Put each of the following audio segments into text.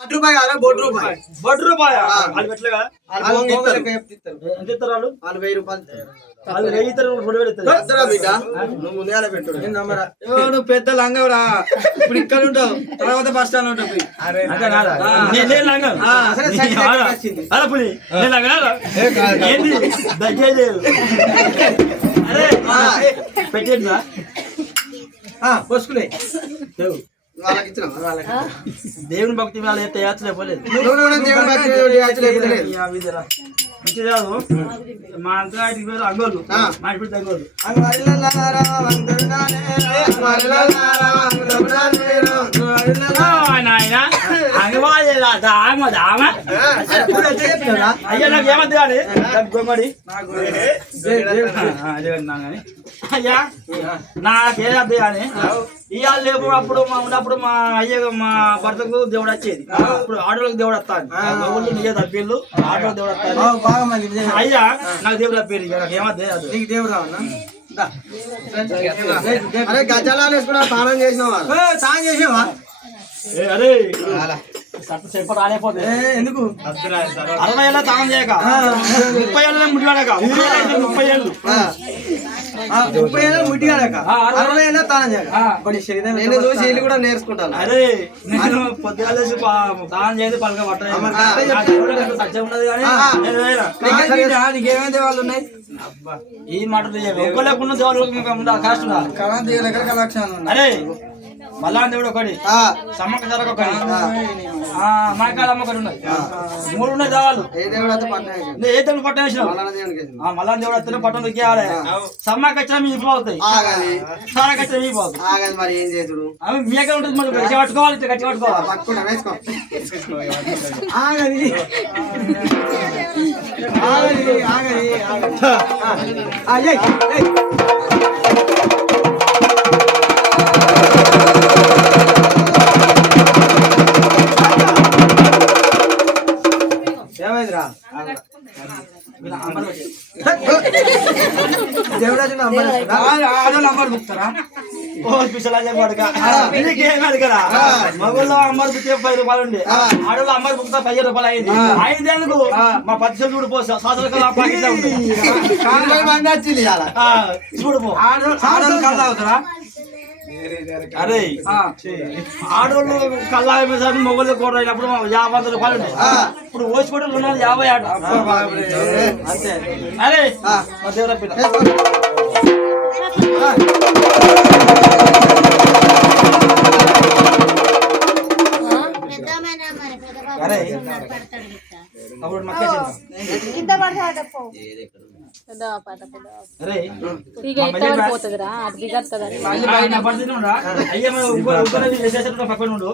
రూపాయి కాదా బొడ్డు రూపాయ వాళ్ళు పెట్టలేగా ఎంత ఇస్తారు వాళ్ళు 40 రూపాయలు వాళ్ళు 1000 ఇస్తారు 2000 ఇస్తారు బిడ్డ నువ్వు ముందుగా పెట్టు నువ్వు పెద్ద లంగవురా ఇప్పుడు ఇక్కడ ఉంటావు తర్వాత బస్ స్టాండ్ ఉంటావు ఏంటి దగ్గర అరే పెట్టేది పోసుకునే వాళ్ళకి ఇచ్చిన దేవుని భక్తి వాళ్ళు అయితే యాచలేకపోలేదు మా అంతటి పేరు అంగోళ్ళు మా ఇంటి అంగోళ్ళు నాయన అయ్యా నాకు ఏమద్దు కానీ గొంగడి అయ్యా నాకేదద్దు కానీ ఇవాళ లేపు అప్పుడు ఉన్నప్పుడు మా అయ్య మా భర్తకు దేవుడు వచ్చేది ఇప్పుడు ఆటోలకు దేవుడు వస్తాను మా ఊళ్ళో నిజే తప్పిళ్ళు ఆటోలకు దేవుడు వస్తాను అయ్యా నాకు దేవుడు తప్పేది నాకు ఏమద్దు నీకు దేవుడు రావన్నా అరే గజాలు వేసుకున్నా స్నానం చేసినావా స్నానం చేసావా అరే చెప్ప రాలేకపోతే ఎందుకు 60 ఏళ్ళ తానం చేయక 30 ఏళ్ళ ముడిగాడక 30 ఏళ్ళు 30 ఏళ్ళ ముడిగాడక 60 ఏళ్ళ తానం చేయక నేను చూసి ఇల్లు కూడా నేర్చుకుంటాను అరే నేను పొద్దుగా తానం చేసి పలక పట్ట సత్యం ఉన్నది కానీ నీకేమైతే వాళ్ళు ఉన్నాయి ఈ మాటలు ఒక్కలేకుండా దేవుడు కాస్ట్ అరే మళ్ళా దేవుడు ఒకటి సమ్మక్క జరగ ఒకటి మాకాల అమ్మ ఒకటి ఉన్నాయి 3 ఉన్నాయి దేవాళ్ళు ఏ దేవుడు పట్టణ వేసినావు మళ్ళా దేవుడు వస్తే పట్టణం దొక్కేయాలి సమ్మక్క వచ్చినా మీ ఇంట్లో అవుతాయి సారకి వచ్చినా మీ పోతాయి మరి ఏం చేతుడు మీ ఎక్కడ ఉంటుంది మళ్ళీ గట్టి పట్టుకోవాలి గట్టి ఏమైందిరా నంబర్ బుక్తారా మగోళ్ళు అమ్మారు బుక్ 10 రూపాయలు ఉండే ఆడవాళ్ళు అమ్మారు బుక్ 10 రూపాయలు అయింది 5 ఏళ్ళకు మా 10 చూడు పో చూడుపో అవుతారా అరే ఆడోళ్ళు కల్లా మొగలు కూడా అయినప్పుడు 50 రూపాయలు ఉన్నాయి ఇప్పుడు ఓసిపోవడం ఉన్నది 50 ఆట అంతే అరే మా దేవుడ పిల్ల అరే అప్పుడు పక్కన ఉండు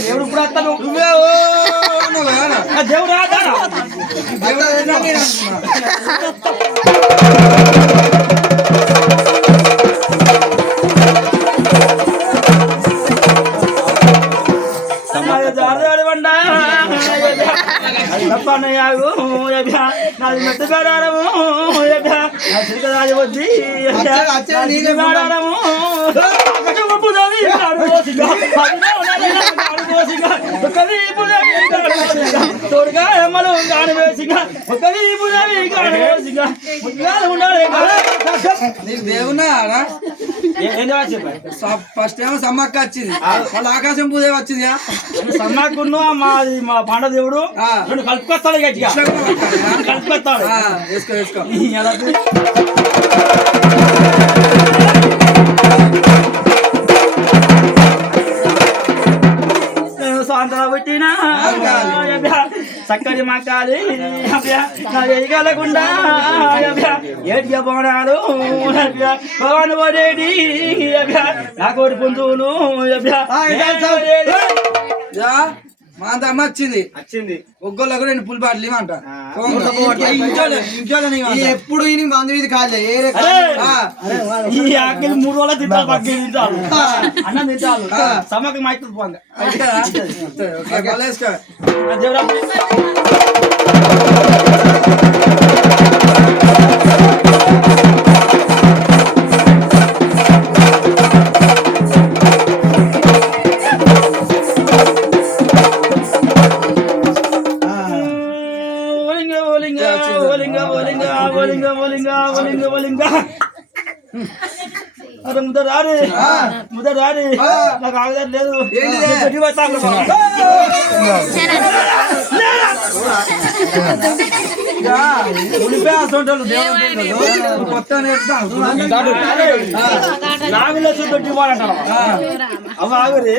దేవుడు ఇప్పుడు వస్తాను దేవుడు నాది మెట్ట పేడము వద్ది తోడుగా ఎమ్మలు కానివేసిగా దేవున్నారా ఫస్ట్ ఏమో సమ్మక్క వచ్చింది వాళ్ళ ఆకాశం పూజ వచ్చింది సమ్మక్కును మా పాండ దేవుడు కలుపుకొస్తాడు గట్టిగా కలుపుకొస్తాడు వేసుకో వేసుకో సాంతల పుట్టినా చక్కని మక్కాలి వేయగలకుండా ఏటిగా పోనాలు పవన్ వరేడి నా కోడి పుంజులు మా అంత అమ్మ వచ్చింది ఒక్కళ్ళకు 2 పుల్ బాటలు ఇవ్వంట ఎప్పుడు మందు ఇది కాదు ఈ ఆకలి 3 రోజులు తింటారు పక్కన తింటారు అన్నం తింటారు సమ్మకి మైతుంది పోంగ దేవుడా అరే ముద్ద రాని నాకు ఆగదారు లేదు గడ్డి పడతాను. ఉలిపే అసంటారు కొత్త నాగులో చూపెట్టి అంటారు అవ ఆగురి